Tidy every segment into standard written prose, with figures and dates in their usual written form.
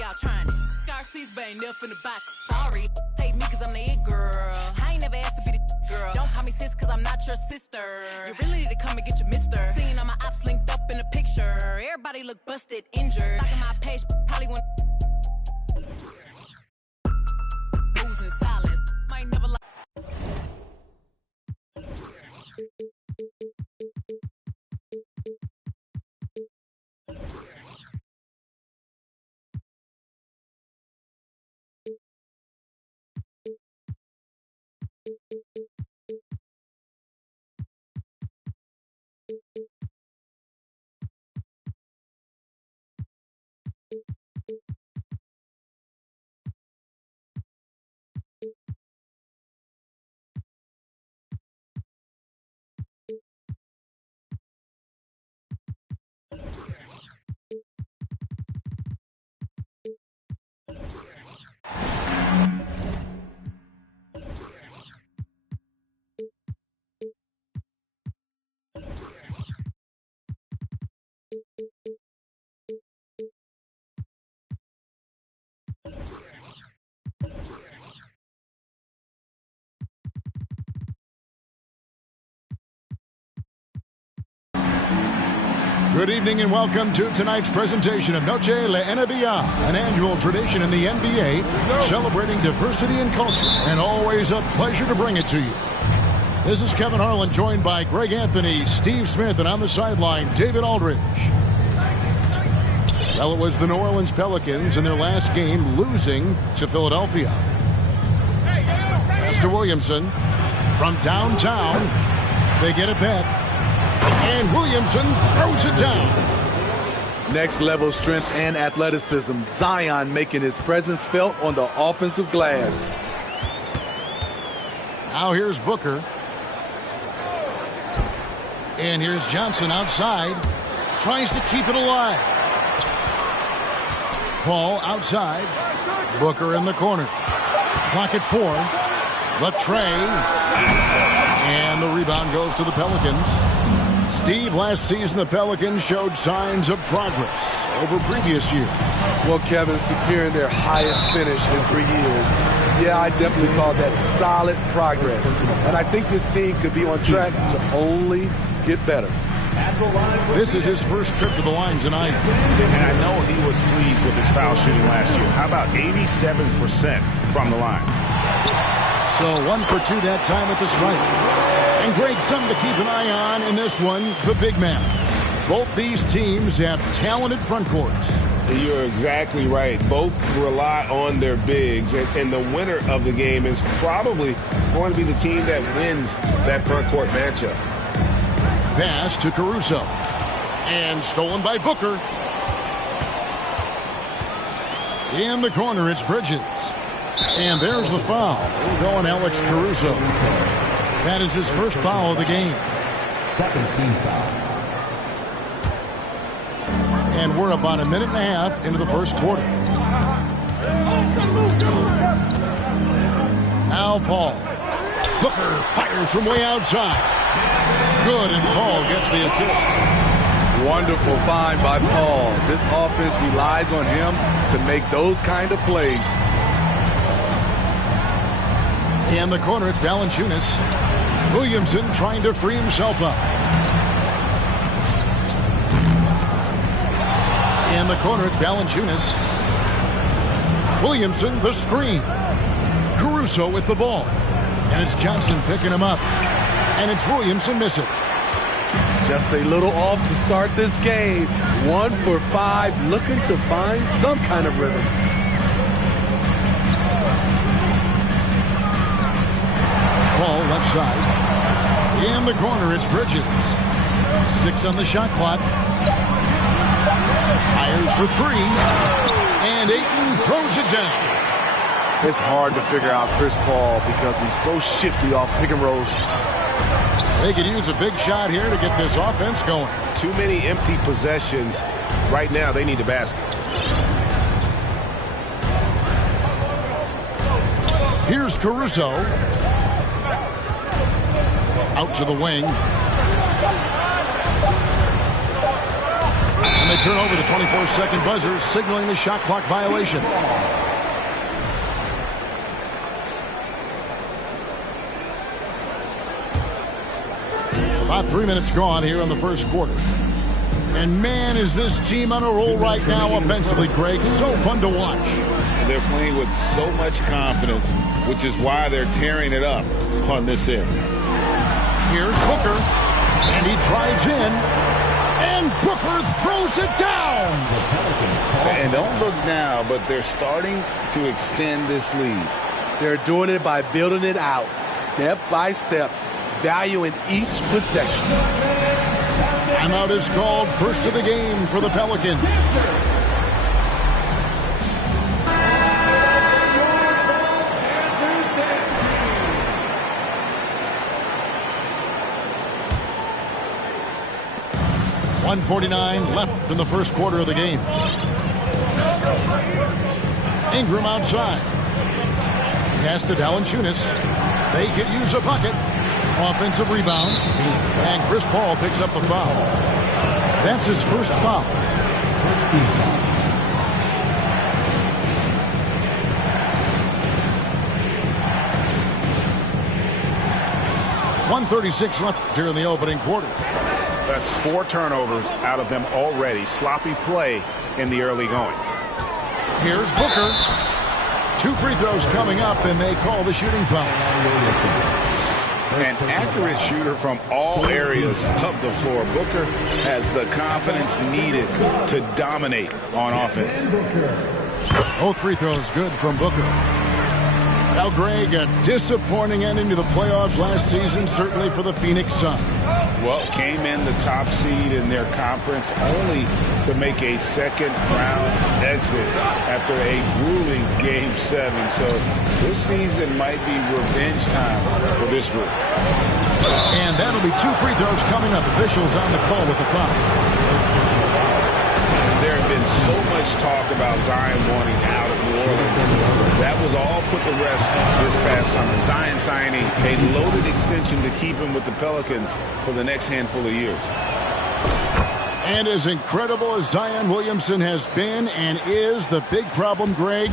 y'all trying it. Garcia's but ain't never in the back. Sorry, hate me cause I'm the it girl. I ain't never asked to be the girl. Don't call me sis cause I'm not your sister. You really need to come and get your mister. Seen all my ops linked up in the picture. Everybody look busted, injured. Stalking my page, probably want moves in silence. Might never like. Good evening and welcome to tonight's presentation of Noche La NBA, an annual tradition in the NBA celebrating diversity and culture, and always a pleasure to bring it to you. This is Kevin Harlan, joined by Greg Anthony, Steve Smith, and on the sideline, David Aldridge. Well, it was the New Orleans Pelicans in their last game losing to Philadelphia. Pass to Williamson from downtown. They get it back. And Williamson throws it down. Next level strength and athleticism. Zion making his presence felt on the offensive glass. Now here's Booker. And here's Johnson outside. Tries to keep it alive. Paul outside. Booker in the corner. Clock at 4. Latrey. And the rebound goes to the Pelicans. Steve, last season the Pelicans showed signs of progress over previous years. Well, Kevin, securing their highest finish in 3 years. Yeah, I definitely call that solid progress. And I think this team could be on track to only get better. This is his first trip to the line tonight. And I know he was pleased with his foul shooting last year. How about 87% from the line? So 1 for 2 that time at the stripe. And Greg, something to keep an eye on in this one, the big man. Both these teams have talented front courts. You're exactly right. Both rely on their bigs, and the winner of the game is probably going to be the team that wins that front court matchup. Pass to Caruso. And stolen by Booker. In the corner, it's Bridges. And there's the foul. Going Alex Caruso. That is his first foul of the game. Second team foul. And we're about a minute and a half into the first quarter. Now Paul. Booker fires from way outside. Good, and Paul gets the assist. Wonderful find by Paul. This offense relies on him to make those kind of plays. In the corner, it's Valanciunas. Williamson trying to free himself up. In the corner, it's Valanciunas. Williamson, the screen. Caruso with the ball. And it's Johnson picking him up. And it's Williamson missing. Just a little off to start this game. 1 for 5, looking to find some kind of rhythm. Paul left side. In the corner, it's Bridges. 6 on the shot clock. Fires for 3. And Ayton throws it down. It's hard to figure out Chris Paul because he's so shifty off pick and rolls. They could use a big shot here to get this offense going. Too many empty possessions. Right now, they need the basket. Here's Caruso. Out to the wing. And they turn over the 24-second buzzer, signaling the shot clock violation. About 3 minutes gone here in the first quarter. And man, is this team on a roll right now offensively, Greg. So fun to watch. They're playing with so much confidence, which is why they're tearing it up on this end. Here's Booker, and he drives in, and Booker throws it down. And don't look now, but they're starting to extend this lead. They're doing it by building it out, step by step, valuing each possession. Timeout is called, first of the game for the Pelicans. .149 left in the first quarter of the game. Ingram outside. Pass to Valanciunas. They could use a bucket. Offensive rebound. And Chris Paul picks up the foul. That's his first foul. 1:36 left here in the opening quarter. That's 4 turnovers out of them already. Sloppy play in the early going. Here's Booker. 2 free throws coming up, and they call the shooting foul. An accurate shooter from all areas of the floor. Booker has the confidence needed to dominate on offense. Both free throws good from Booker. Now, Greg, a disappointing ending to the playoffs last season, certainly for the Phoenix Suns. Well, came in the top seed in their conference only to make a second-round exit after a grueling Game 7. So this season might be revenge time for this group. And that'll be 2 free throws coming up. Officials on the call with the foul. There had been so much talk about Zion wanting out of New Orleans. That was all put to rest this past summer. Zion signing a loaded extension to keep him with the Pelicans for the next handful of years. And as incredible as Zion Williamson has been and is, the big problem, Greg,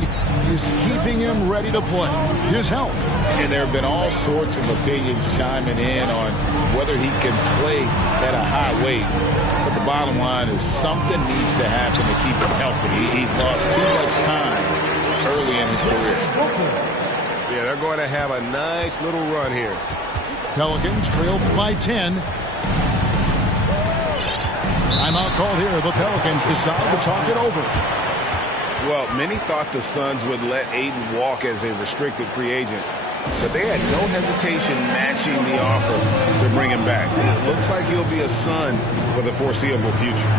is keeping him ready to play. His health. And there have been all sorts of opinions chiming in on whether he can play at a high weight. But the bottom line is something needs to happen to keep him healthy. He's lost too much time early in his career. Yeah, they're going to have a nice little run here. Pelicans trailed by 10. Timeout called here. The Pelicans decide to talk it over. Well, many thought the Suns would let Ayton walk as a restricted free agent, but they had no hesitation matching the offer to bring him back. It looks like he'll be a Sun for the foreseeable future.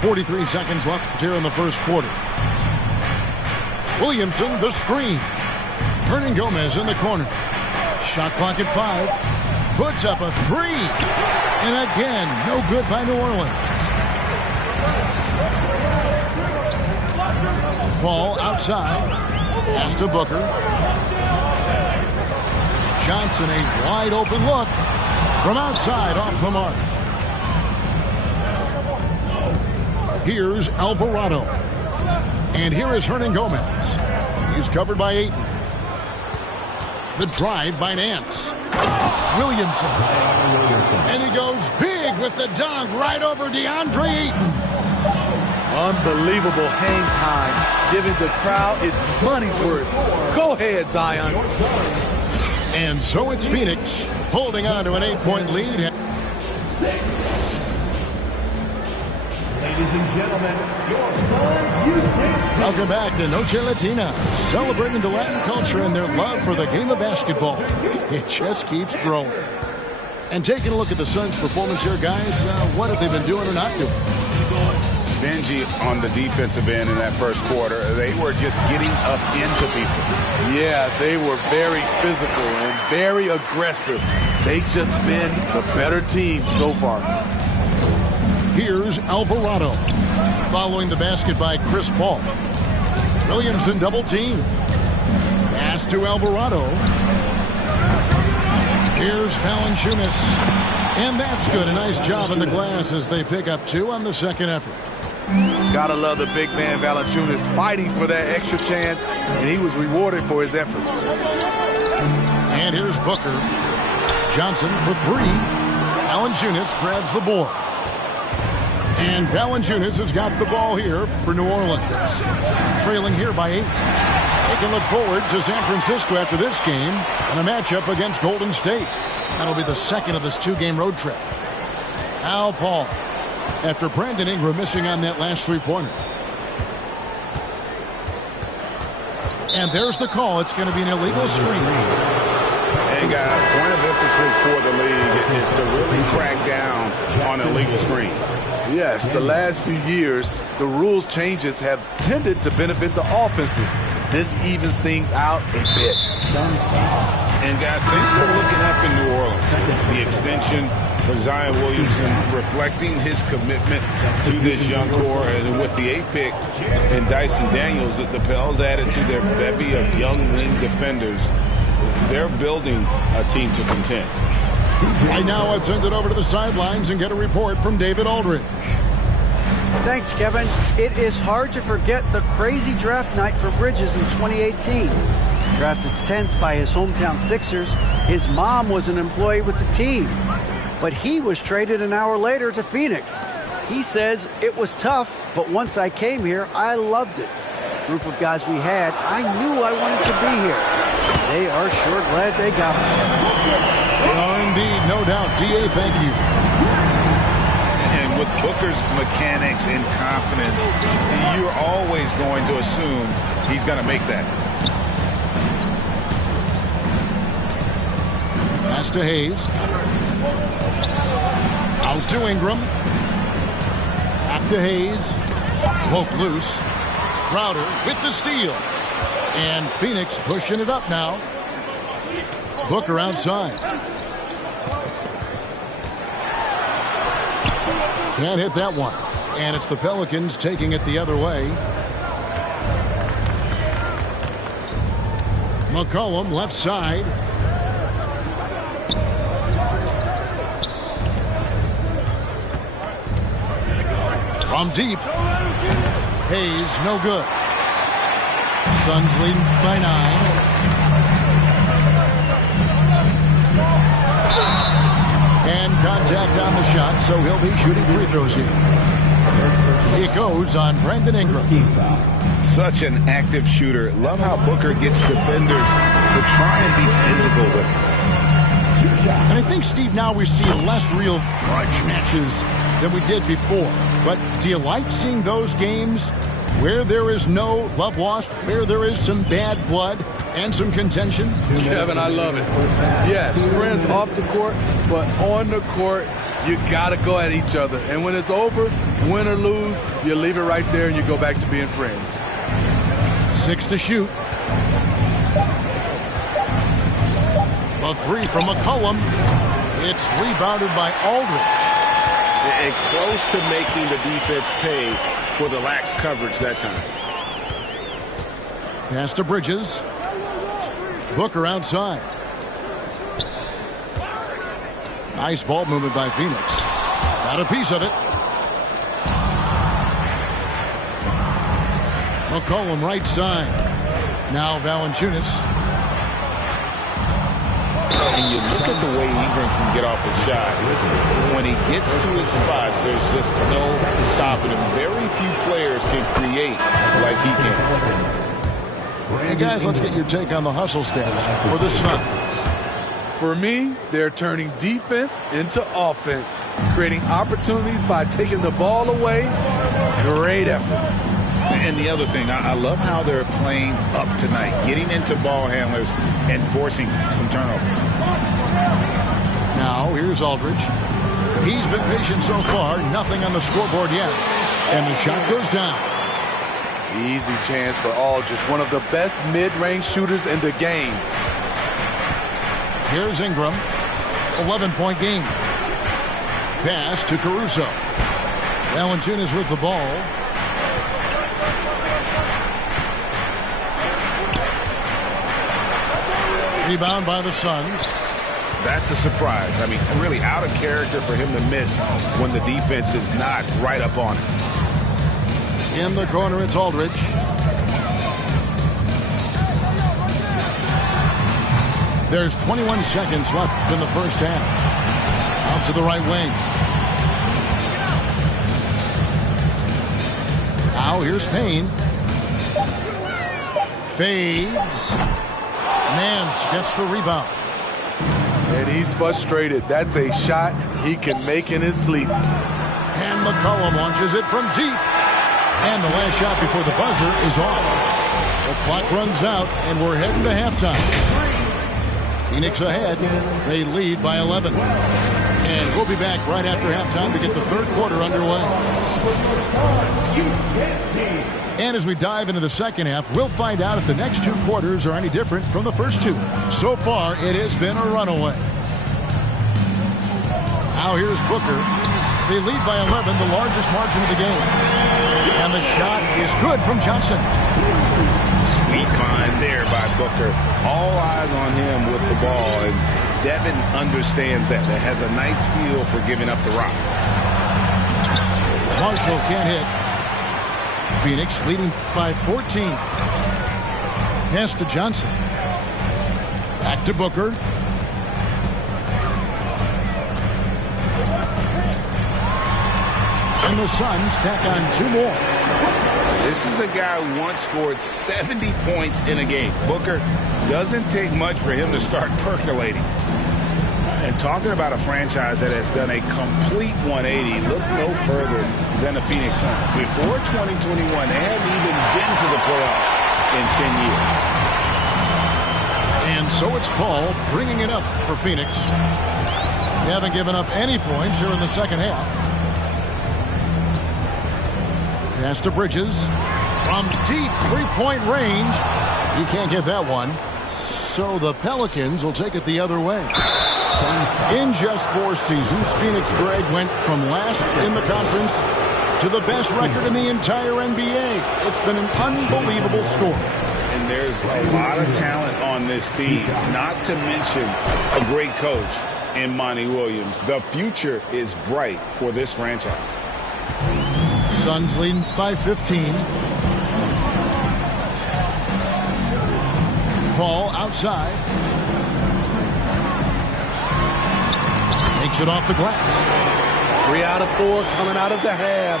.43 seconds left here in the first quarter. Williamson, the screen. Hernangomez in the corner. Shot clock at 5. Puts up a 3. And again, no good by New Orleans. Paul outside. Pass to Booker. Johnson, a wide open look. From outside, off the mark. Here's Alvarado. And here is Hernangomez. He's covered by Ayton. The drive by Nance. Williamson. And he goes big with the dunk right over DeAndre Ayton. Unbelievable hang time, giving the crowd its money's worth. Go ahead, Zion. And so it's Phoenix holding on to an 8-point lead. Ladies and gentlemen, your Suns Youth League. Welcome back to Noche Latina, celebrating the Latin culture and their love for the game of basketball. It just keeps growing. And taking a look at the Suns' performance here, guys, what have they been doing or not doing? Stingy on the defensive end in that first quarter. They were just getting up into people. Yeah, they were very physical and very aggressive. They've just been the better team so far. Here's Alvarado. Following the basket by Chris Paul. Williamson double team. Pass to Alvarado. Here's Valanciunas. And that's good. A nice job in the glass as they pick up 2 on the second effort. Gotta love the big man Valanciunas fighting for that extra chance, and he was rewarded for his effort. And here's Booker. Johnson for 3. Valanciunas grabs the board. And Valanciunas has got the ball here for New Orleans. Trailing here by 8. They can look forward to San Francisco after this game and a matchup against Golden State. That'll be the second of this 2-game road trip. Al Paul, after Brandon Ingram missing on that last 3-pointer. And there's the call. It's going to be an illegal screen. Hey, guys, point of emphasis for the league is to really crack down on illegal screens. Yes, the last few years, the rules changes have tended to benefit the offenses. This evens things out a bit. And, guys, things are looking up in New Orleans. The extension for Zion Williamson reflecting his commitment to this young core. And with the 8th pick and Dyson Daniels, the Pels added to their bevy of young wing defenders. They're building a team to contend. Right now, let's send it over to the sidelines and get a report from David Aldridge. Thanks, Kevin. It is hard to forget the crazy draft night for Bridges in 2018. Drafted 10th by his hometown Sixers, his mom was an employee with the team. But he was traded an hour later to Phoenix. He says, it was tough, but once I came here, I loved it. Group of guys we had, I knew I wanted to be here. They are sure glad they got him. Oh, indeed, no doubt. D.A., thank you. And with Booker's mechanics and confidence, you're always going to assume he's going to make that. Pass to Hayes. Out to Ingram. Back to Hayes. Poke loose. Crowder with the steal. And Phoenix pushing it up now. Booker outside. Can't hit that one. And it's the Pelicans taking it the other way. McCollum left side. From deep. Hayes, no good. Suns leading by 9. And contact on the shot, so he'll be shooting free throws here. It goes on Brandon Ingram. Such an active shooter. Love how Booker gets defenders to try and be physical with him. And I think, Steve, now we see less real grudge matches than we did before. But do you like seeing those games where there is no love lost, where there is some bad blood and some contention? Kevin, I love it. Yes, friends off the court, but on the court, you got to go at each other. And when it's over, win or lose, you leave it right there and you go back to being friends. 6 to shoot. A 3 from McCollum. It's rebounded by Aldridge. And close to making the defense pay for the lax coverage that time. Pass to Bridges. Booker outside. Nice ball movement by Phoenix. Got a piece of it. McCollum right side. Now Valanciunas. And you look at the way Ingram can get off a shot. When he gets to his spots, there's just no stopping him. Very few players can create like he can. Hey, guys, let's get your take on the hustle stats for the Suns. For me, they're turning defense into offense, creating opportunities by taking the ball away. Great effort. And the other thing, I love how they're playing up tonight, getting into ball handlers and forcing some turnovers. Now, here's Aldridge. He's been patient so far, nothing on the scoreboard yet. And the shot goes down. Easy chance for Aldridge, one of the best mid-range shooters in the game. Here's Ingram. 11-point game. Pass to Caruso. Valanciunas with the ball. Rebound by the Suns. That's a surprise. I mean, really out of character for him to miss when the defense is not right up on it. In the corner, it's Aldridge. There's 21 seconds left in the first half. Out to the right wing. Now here's Payne. Fades. Nance gets the rebound. And he's frustrated. That's a shot he can make in his sleep. And McCollum launches it from deep. And the last shot before the buzzer is off. The clock runs out, and we're heading to halftime. Phoenix ahead. They lead by 11. And we'll be back right after halftime to get the third quarter underway. And as we dive into the second half, we'll find out if the next two quarters are any different from the first two. So far, it has been a runaway. Now here's Booker. They lead by 11, the largest margin of the game. And the shot is good from Johnson. Sweet find there by Booker. All eyes on him with the ball. And Devin understands that. That has a nice feel for giving up the rock. Marshall can't hit. Phoenix leading by 14. Pass to Johnson. Back to Booker. And the Suns tack on two more. This is a guy who once scored 70 points in a game. Booker, doesn't take much for him to start percolating. And talking about a franchise that has done a complete 180, look no further than the Phoenix Suns. Before 2021, they hadn't even been to the playoffs in 10 years. And so it's Paul bringing it up for Phoenix. They haven't given up any points here in the second half. Pass to Bridges. From deep three-point range. He can't get that one. So the Pelicans will take it the other way. In just 4 seasons, Phoenix, Greg, went from last in the conference to the best record in the entire NBA. It's been an unbelievable story. And there's a lot of talent on this team, not to mention a great coach in Monty Williams. The future is bright for this franchise. Suns leading by 15. Paul outside. Takes it off the glass. 3 out of 4 coming out of the half,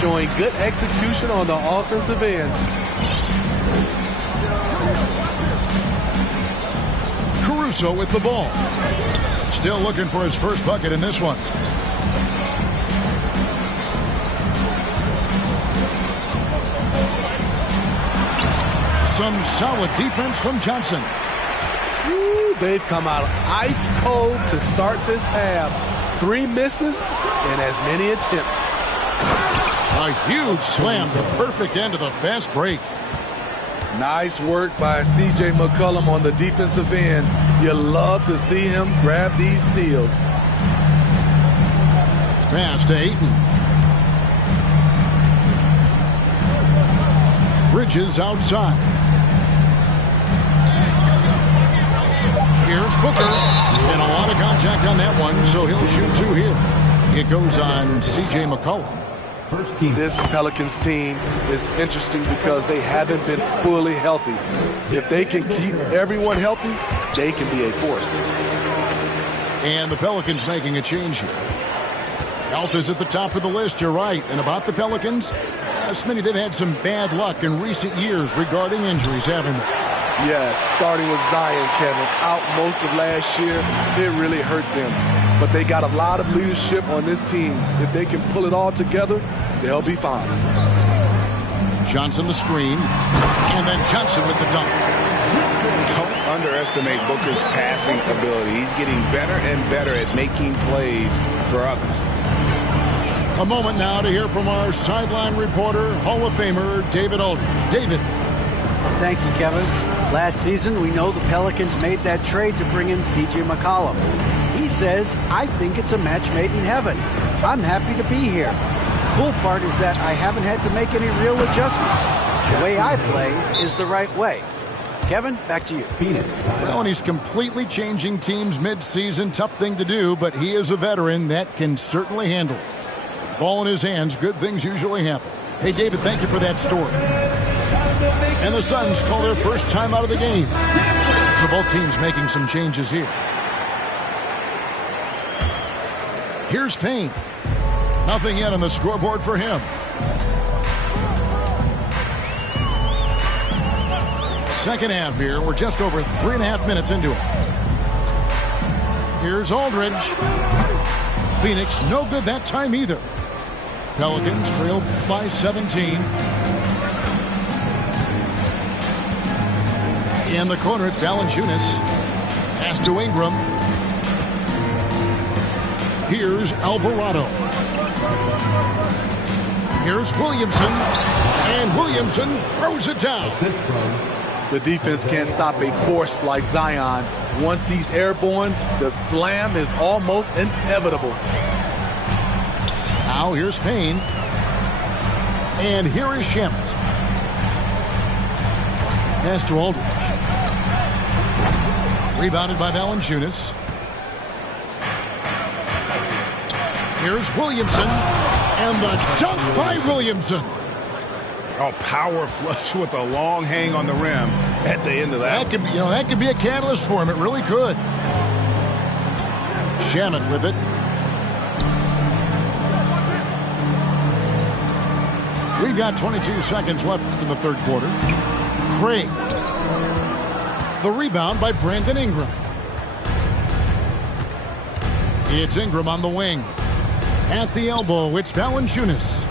showing good execution on the offensive end. Caruso with the ball. Still looking for his first bucket in this one. Some solid defense from Johnson. Ooh, they've come out ice cold to start this half. 3 misses and as many attempts. A huge slam, the perfect end of the fast break. Nice work by C.J. McCollum on the defensive end. You love to see him grab these steals. Pass to Ayton. Bridges outside. Here's Booker. And a lot of contact on that one, so he'll shoot 2 here. It goes on C.J. McCollum. This Pelicans team is interesting because they haven't been fully healthy. If they can keep everyone healthy, they can be a force. And the Pelicans making a change here. Health is at the top of the list, you're right. And about the Pelicans, Smitty, they've had some bad luck in recent years regarding injuries, haven't they? Yes, starting with Zion, Kevin, out most of last year, it really hurt them. But they got a lot of leadership on this team. If they can pull it all together, they'll be fine. Johnson the screen, and then Johnson with the dunk. Don't underestimate Booker's passing ability. He's getting better and better at making plays for others. A moment now to hear from our sideline reporter, Hall of Famer David Aldridge. David. Thank you, Kevin. Last season, we know the Pelicans made that trade to bring in C.J. McCollum. He says, I think it's a match made in heaven. I'm happy to be here. The cool part is that I haven't had to make any real adjustments. The way I play is the right way. Kevin, back to you. Phoenix. Well, and he's completely changing teams mid-season. Tough thing to do, but he is a veteran that can certainly handle it. Ball in his hands, good things usually happen. Hey, David, thank you for that story. And the Suns call their first time out of the game. So both teams making some changes here. Here's Payne. Nothing yet on the scoreboard for him. Second half here. We're just over 3.5 minutes into it. Here's Aldridge. Phoenix no good that time either. Pelicans trail by 17. In the corner, it's Valanciunas. Pass to Ingram. Here's Alvarado. Here's Williamson. And Williamson throws it down. Assist from The defense can't stop a force like Zion. Once he's airborne, the slam is almost inevitable. Now here's Payne. And here is Shamet. Pass to Aldridge. Rebounded by Valanciunas. Here's Williamson. And the dunk by Williamson. Oh, power flush with a long hang on the rim at the end of that. That could be a catalyst for him. It really could. Shamet with it. We've got 22 seconds left in the third quarter. Craig. The rebound by Brandon Ingram. It's Ingram on the wing. At the elbow, it's Valanciunas.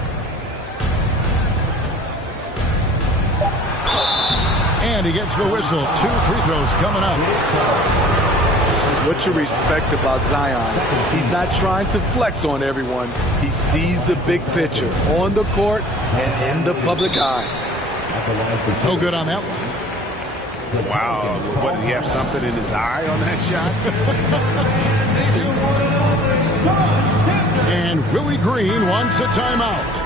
And he gets the whistle. 2 free throws coming up. What you respect about Zion, he's not trying to flex on everyone. He sees the big picture on the court and in the public eye. No good on that one. Wow. What, did he have something in his eye on that shot? And Willie Green wants a timeout.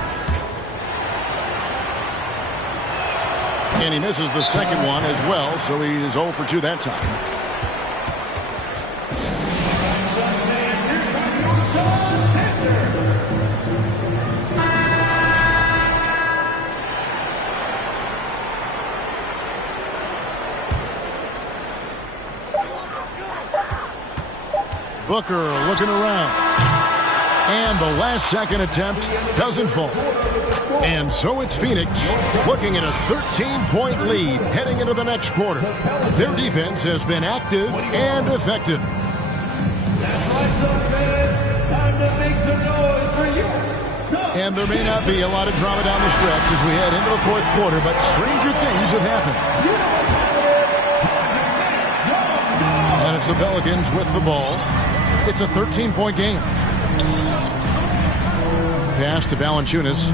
And he misses the second one as well, so he is 0 for 2 that time. Booker looking around. And the last second attempt doesn't fall. And so it's Phoenix looking at a 13-point lead heading into the next quarter. Their defense has been active and effective. And there may not be a lot of drama down the stretch as we head into the fourth quarter, but stranger things have happened. And it's the Pelicans with the ball. It's a 13-point game. Pass to Valanciunas.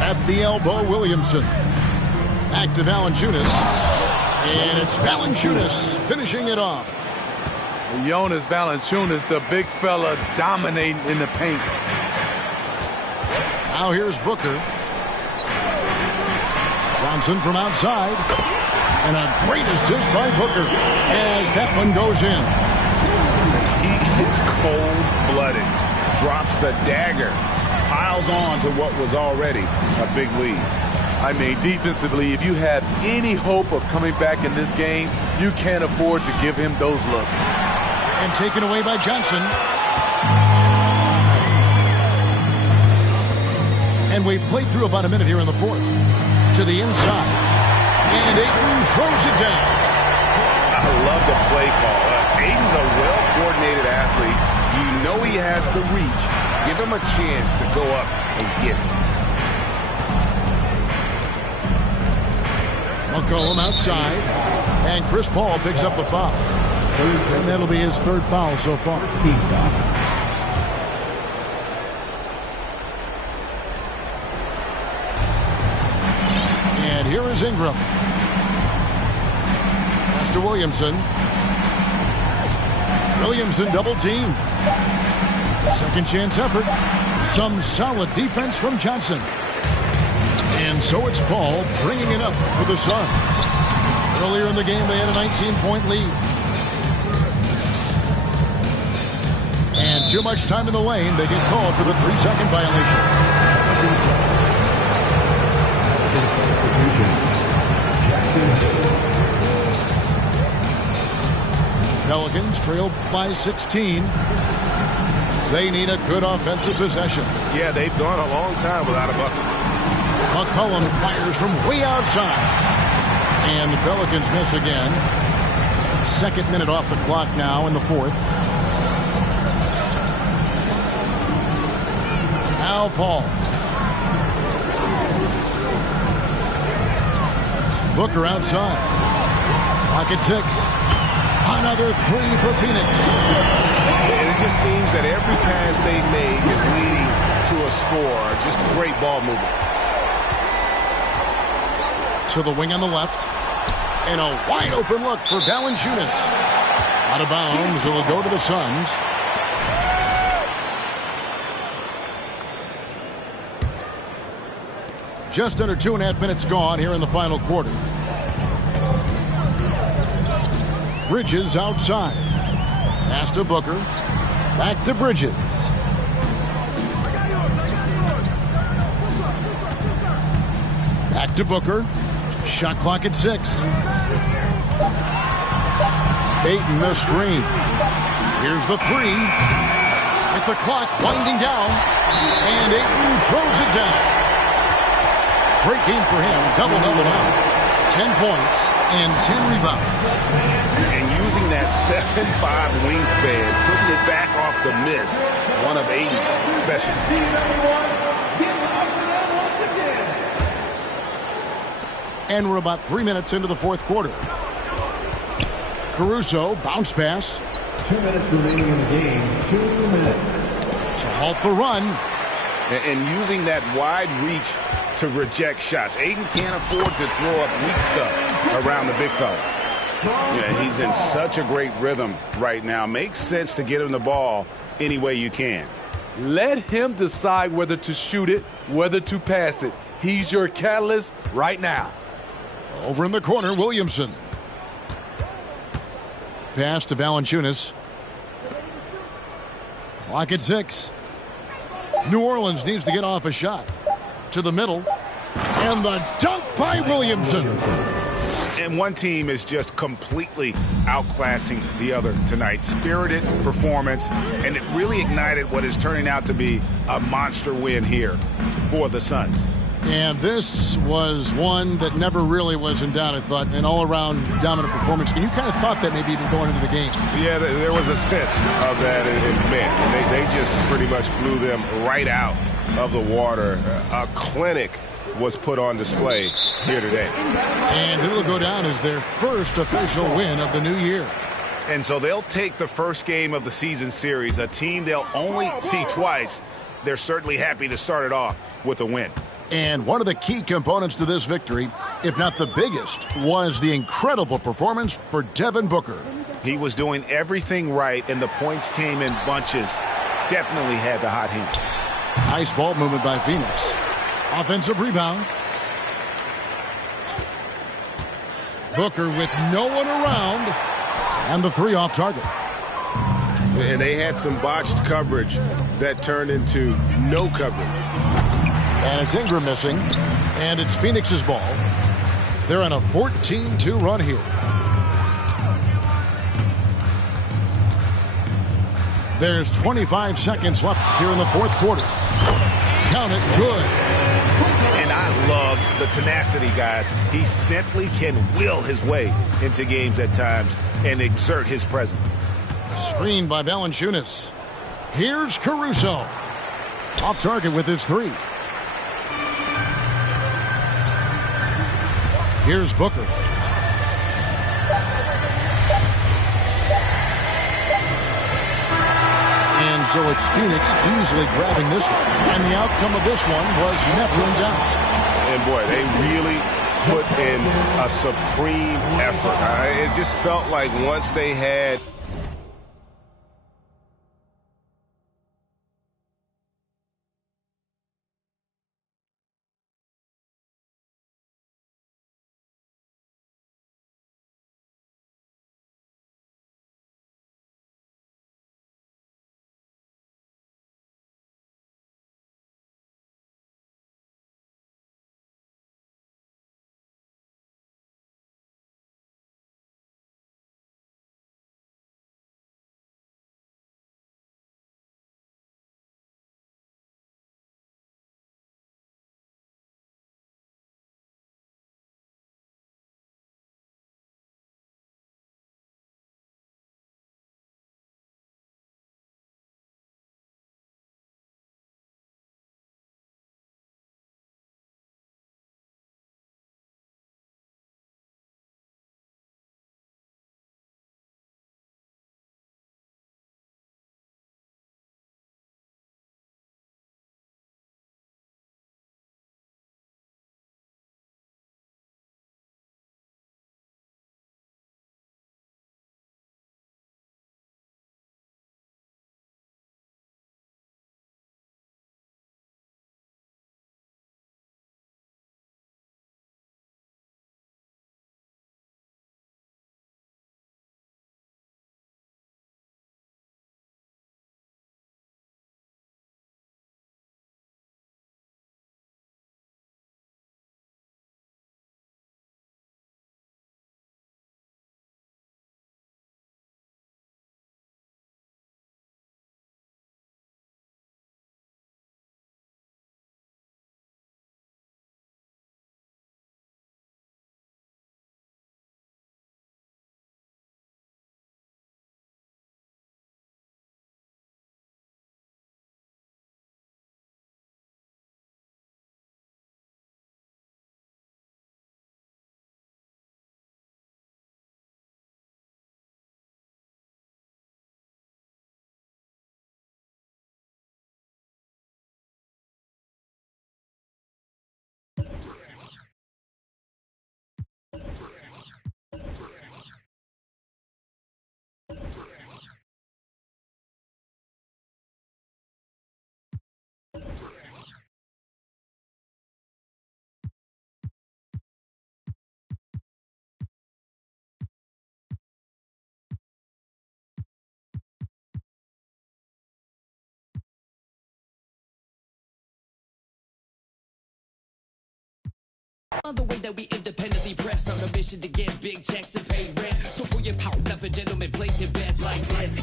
At the elbow, Williamson. Back to Valanciunas. And it's Valanciunas finishing it off. Jonas Valanciunas, the big fella, dominating in the paint. Now here's Booker. Johnson from outside. And a great assist by Booker as that one goes in. He is cold-blooded. Drops the dagger. Piles on to what was already a big lead. I mean, defensively, if you have any hope of coming back in this game, you can't afford to give him those looks. And taken away by Johnson. And we've played through about a minute here in the fourth. To the inside. And Ayton throws it down. I love the play call. Ayton's a well-coordinated athlete. You know he has the reach. Give him a chance to go up and get it. McCollum outside. And Chris Paul picks up the foul. And that'll be his third foul so far. And here is Ingram. Pass to Williamson. Williamson double team. Second chance effort. Some solid defense from Johnson. And so it's Paul bringing it up for the Suns. Earlier in the game, they had a 19-point lead. And too much time in the lane. They get called for the 3-second violation. Pelicans trail by 16. They need a good offensive possession. Yeah, they've gone a long time without a bucket. McCollum fires from way outside. And the Pelicans miss again. Second minute off the clock now in the fourth. Al Paul. Booker outside. Pocket 6. Another 3 for Phoenix. And it just seems that every pass they make is leading to a score. Just great ball movement. To the wing on the left. And a wide open look for Valanciunas. Out of bounds. It will go to the Suns. Just under 2.5 minutes gone here in the final quarter. Bridges outside. Pass to Booker. Back to Bridges. Back to Booker. Shot clock at 6. Ayton the screen. Here's the 3. With the clock winding down. And Ayton throws it down. Great game for him. Double-double now. 10 points and 10 rebounds. And using that 7'5" wingspan, putting it back off the miss. One of Ayton's specialties. And we're about 3 minutes into the fourth quarter. Caruso, bounce pass. 2 minutes remaining in the game. 2 minutes. To halt the run. And using that wide reach to reject shots. Ayton can't afford to throw up weak stuff around the big fella. Yeah, he's in such a great rhythm right now. Makes sense to get him the ball any way you can. Let him decide whether to shoot it, whether to pass it. He's your catalyst right now. Over in the corner, Williamson. Pass to Valanciunas. Clock at 6. New Orleans needs to get off a shot. To the middle. And the dunk by Williamson. And one team is just completely outclassing the other tonight. Spirited performance, and it really ignited what is turning out to be a monster win here for the Suns. And this was one that never really was in doubt, I thought, an all-around dominant performance. And you kind of thought that maybe even going into the game. Yeah, there was a sense of that, and man, they just pretty much blew them right out of the water. A clinic was put on display here today. And it'll go down as their first official win of the new year. And so they'll take the first game of the season series, a team they'll only see twice. They're certainly happy to start it off with a win. And one of the key components to this victory, if not the biggest, was the incredible performance for Devin Booker. He was doing everything right, and the points came in bunches. Definitely had the hot hand. Nice ball movement by Phoenix. Offensive rebound. Booker with no one around. And the 3 off target. And they had some botched coverage that turned into no coverage. And it's Ingram missing. And it's Phoenix's ball. They're on a 14-2 run here. There's 25 seconds left here in the fourth quarter. Count it, good. And I love the tenacity, guys. He simply can will his way into games at times and exert his presence. Screened by Valanciunas. Here's Caruso. Off target with his 3. Here's Booker. And so it's Phoenix easily grabbing this one. And the outcome of this one was never in doubt. And boy, they really put in a supreme effort. It just felt like once they had On the way that we independently press on a mission to get big checks and pay rent. So pull your power up and gentlemen, place your bets like this.